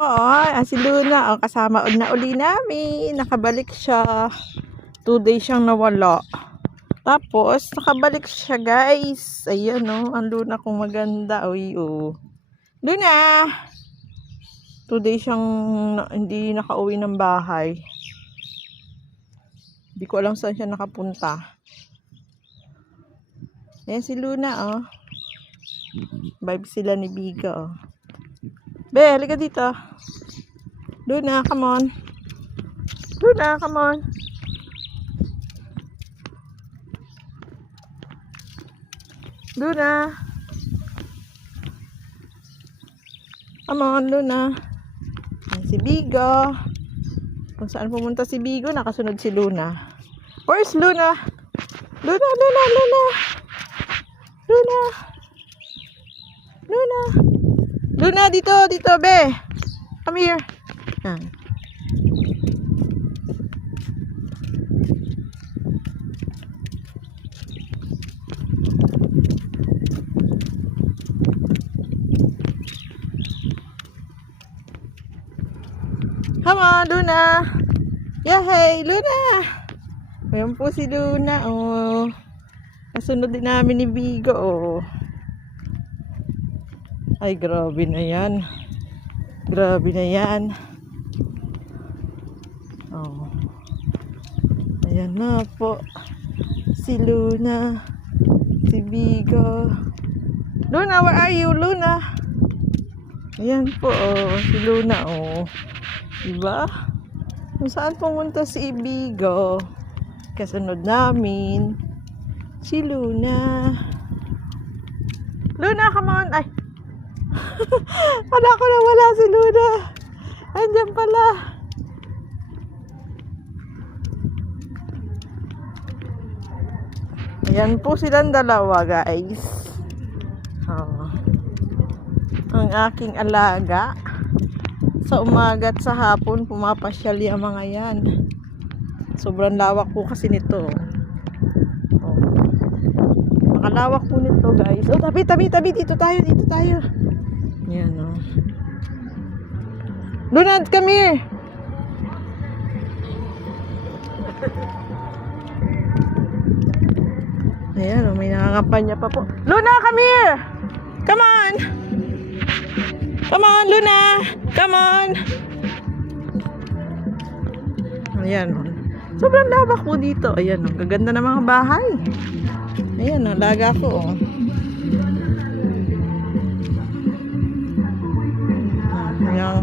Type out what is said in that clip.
Oo, si Luna, kasama na uli namin. Nakabalik siya. 2 days siyang nawala. Tapos, nakabalik siya, guys. Ayan, ang Luna kong maganda. Uy, Luna! 2 days siyang hindi nakauwi ng bahay. Hindi ko alam saan siya nakapunta. Ayan si Luna, Vibe sila ni Biga, Be, halika dito. Luna, come on. Luna, come on. Luna. Come on, Luna. Ayan si Bigo. Kung saan pumunta si Bigo, nakasunod si Luna. Where's Luna? Luna, Luna, Luna. Luna. Luna. Luna, dito, be. Come here. Come on, Luna. Yay, Luna. Ayan po si Luna, Nasunod din namin ni Bigo, Ay, grabe na yan. Grabe na yan. Ayan na po. Si Luna. Si Bigo. Luna, where are you, Luna? Ayan po, si Luna, Diba? Kung saan pumunta si Bigo, kasunod namin si Luna. Luna, come on. Ay. Wala ko na wala si Luna. Andiyan pala. Ayan po silang dalawa, guys. Ang aking alaga. Sa umaga at sa hapon, pumapasyal yung mga yan. Sobrang lawak po kasi nito. Nakalawak po nito, guys. Tabi. Dito tayo. Yan, Luna, come here. Ayan, may nangangampanya pa po. Luna, come here. Come on. Come on, Luna. Come on. Ayan, sobrang lawak po dito. Ayan, gaganda ng mga bahay. Ayan, laga ko, Ayan,